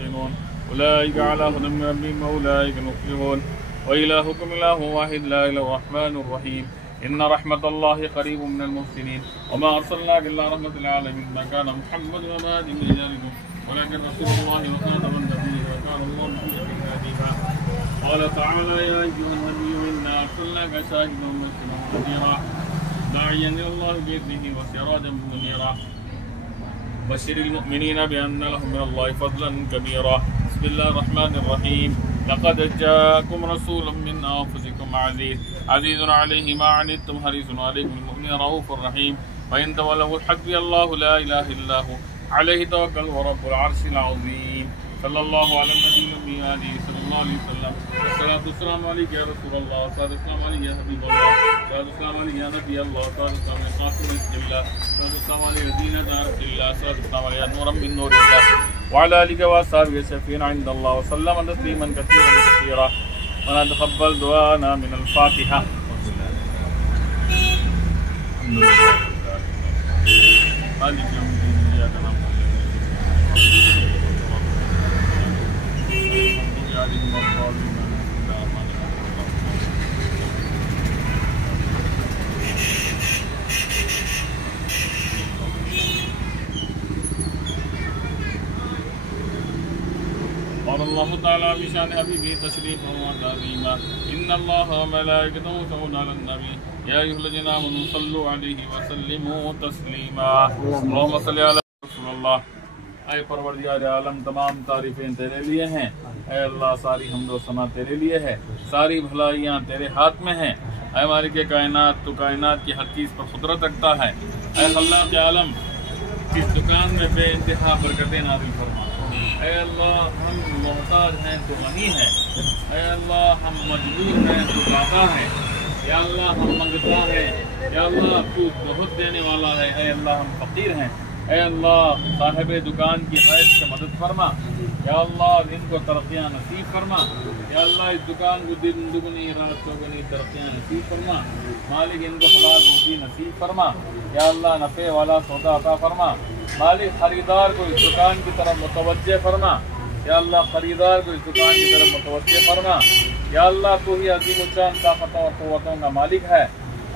يوقنون أولئك على هدى من ربهم وأولئك المفلحون وإلهكم إله واحد لا إله الرحمن الرحيم إن رحمة الله قريب من المحسنين وما أرسلناك إلا رحمة للعالمين ما كان محمد وما آدم من رجالكم ولكن رسول الله وخاتم النبيين وكان الله بكل حكيما قال تعالى يا أيها النبي إنا أرسلناك شاهدا ومبشرا ونذيرا داعيا إلى الله بإذنه وسراجا منيرا بشر المؤمنين بأن لهم من الله فضلا كبيرا بسم الله الرحمن الرحيم لقد جاءكم رسول من أنفسكم عزيز عليه ما عنتم حريص عليكم المؤمنين رؤوف رحيم فإن تولوا حسبي الله لا إله إلا هو عليه توكل ورب العرش العظيم صلى الله على النبي الأمي وآله صلى الله عليه وسلم الصلاة والسلام عليك يا رسول الله الصلاة والسلام عليك يا حبيب الله الصلاة والسلام عليك يا نبي الله الصلاة والسلام عليك قاسم رزق الله الصلاة والسلام عليك زينة عرش الله الصلاة والسلام عليك نورا من نور الله وعلى آله وأصحابه الشفيعين عند الله وسلم تسليما كثيرا ونتقبل دعاءنا من الفاتحة. الحمد لله مالك يوم الدين إياك نعبد قال الله تعالى بشأن حبيبه تشريفا وتعظيما إن الله وملائكته يصلون على النبي يا أيها الذين آمنوا صلوا عليه وسلموا تسليما اللهم صل على رسول الله. اے پروردگار عالم تمام تعریفیں تیرے لیے ہیں اے اللہ ساری حمد و ثنا تیرے لیے ہے ساری بھلائیاں تیرے ہاتھ میں ہیں اے مالک کائنات تو کائنات کی ہر چیز پر قدرت رکھتا ہے اے خلاق عالم اس دکان میں بے انتہا برکتیں نازل فرما اے اللہ ہم محتاج ہیں تو غنی ہے اے اللہ ہم مجبور ہیں تو داتا ہے یا اللہ ہم منگتا ہے یا اللہ تو بہت دینے والا ہے اے اللہ ہم فقیر ہیں اے اللہ صاحب دکان کی حیث سے مدد فرما یا اللہ ان کو ترقیاں نصیب فرما یا اللہ اس دکان کو دن دگنی رات چوگنی ترقیاں نصیب فرما مالک ان کو حلال روزی نصیب فرما یا اللہ نفع والا سودا عطا فرما مالک خریدار کو اس دکان کی طرف متوجہ فرما یا اللہ خریدار کو اس دکان کی طرف متوجہ فرما یا اللہ تو ہی عظیم الشان طاقتوں اور قوتوں کا مالک ہے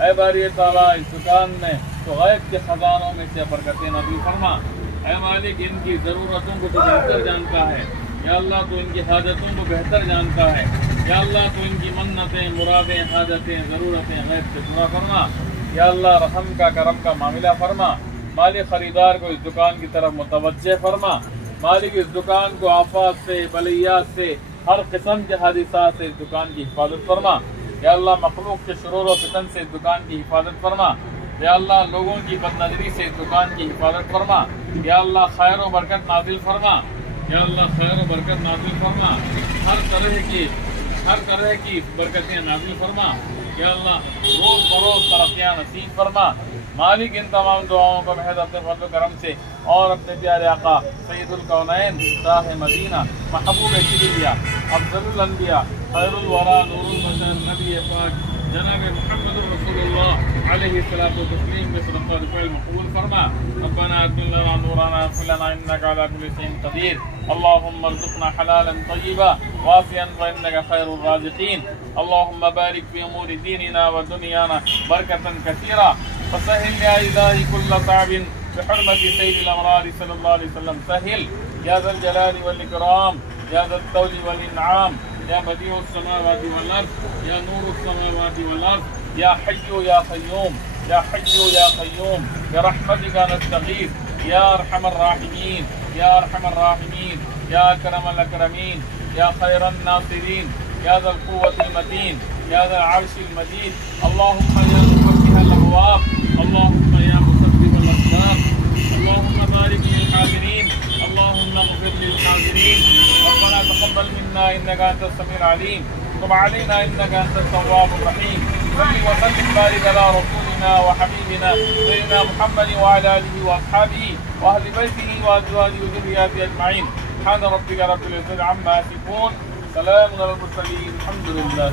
اے باری تعالیٰ اس دکان میں تو غیب کے خزانوں میں سے برکتیں نازل فرما اے مالک ان کی ضرورتوں کو تو بہتر جانتا ہے یا اللہ تو ان کی حاجتوں کو بہتر جانتا ہے یا اللہ تو ان کی منتیں مرادیں حاجتیں ضرورتیں غیب سے پورا فرما یا اللہ رحم کا کرم کا معاملہ فرما مالک خریدار کو اس دکان کی طرف متوجہ فرما مالک اس دکان کو آفات سے بلیات سے ہر قسم کے حادثات سے اس دکان کی حفاظت فرما یا اللہ مخلوق کے شرور و فتن سے اس دکان کی حفاظت فرما یا اللہ لوگوں کی بد نظری سے اس دکان کی حفاظت فرما یا اللہ خیر و برکت نازل فرما یا اللہ خیر و برکت نازل فرما ہر طرح کی برکتیں نازل فرما یا اللہ روز بروز ترقیاں نصیب فرما مالک ان تمام دعاؤں کو محض اپنے فضل و کرم سے اور اپنے پیارے آقا سید الکونین شاہ مدینہ محبوب کبریا افضل الانبیاء خیر الورا نور البشر نبی پاک جناب محمد رسول اللہ علیہ الصلوۃ والتسلیم کے صدقات فعل مقبول فرما ربنا اتم لنا نورنا واغفر لنا انك على كل شيء قدير اللهم ارزقنا حلالا طيبا وافيا فانك خير الرازقين اللهم بارك في امور ديننا ودنيانا بركة كثيرة فسهل يا الهي كل صعب بحرمة سيد الأمرار صلى الله عليه وسلم سهل يا ذا الجلال والإكرام يا ذا الطول والإنعام يا بديع السماوات والأرض يا نور السماوات والأرض يا حي يا قيوم يا حي يا قيوم برحمتك نستغيث يا أرحم الراحمين يا أرحم الراحمين يا أكرم الأكرمين يا خير الناصرين يا ذا القوة المتين يا ذا العرش المجيد اللهم يا مفتح الأبواب اللهم يا مسبب الأسباب اللهم بارك للحاضرين اللهم اغفر للحاضرين ربنا تقبل منا إنك أنت السميع العليم وتب علينا إنك أنت التواب الرحيم صل وسلم بارك على رسولنا وحبيبنا سيدنا محمد وعلى آله وأصحابه وأهل بيته وأزواجه وذرياته أجمعين سبحان ربك رب العزة عما يصفون سلام على المرسلين الحمد لله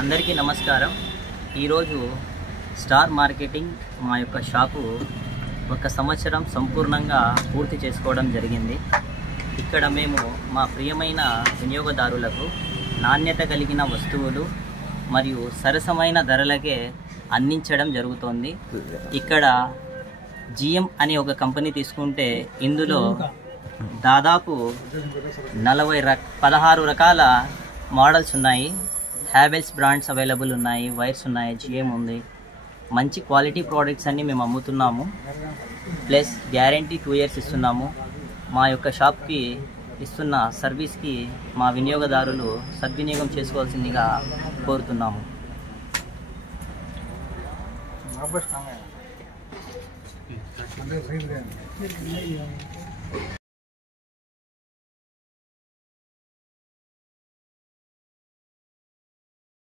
అందరికీ నమస్కారం. ఈరోజు స్టార్ మార్కెటింగ్ మా యొక్క షాపు 1 సంవత్సరం సంపూర్ణంగా పూర్తి చేసుకోవడం జరిగింది. ఇక్కడ మేము మా ప్రియమైన వినియోగదారులకు నాణ్యత కలిగిన వస్తువులు మరియు సరసమైన ధరలకే అందించడం జరుగుతోంది. ఇక్కడ జిఎం అనే ఒక కంపెనీ తీసుకుంటే ఇందులో దాదాపు 16 రకాల మోడల్స్ ఉన్నాయి. హ్యావెల్స్ బ్రాండ్స్ అవైలబుల్ ఉన్నాయి, వైర్స్ ఉన్నాయి, జిఎం ఉంది. మంచి క్వాలిటీ ప్రోడక్ట్స్ అన్నీ మేము అమ్ముతున్నాము. ప్లస్ గ్యారంటీ 2 years ఇస్తున్నాము. మా యొక్క షాప్కి ఇస్తున్న సర్వీస్కి మా వినియోగదారులు సద్వినియోగం చేసుకోవాల్సిందిగా కోరుతున్నాము.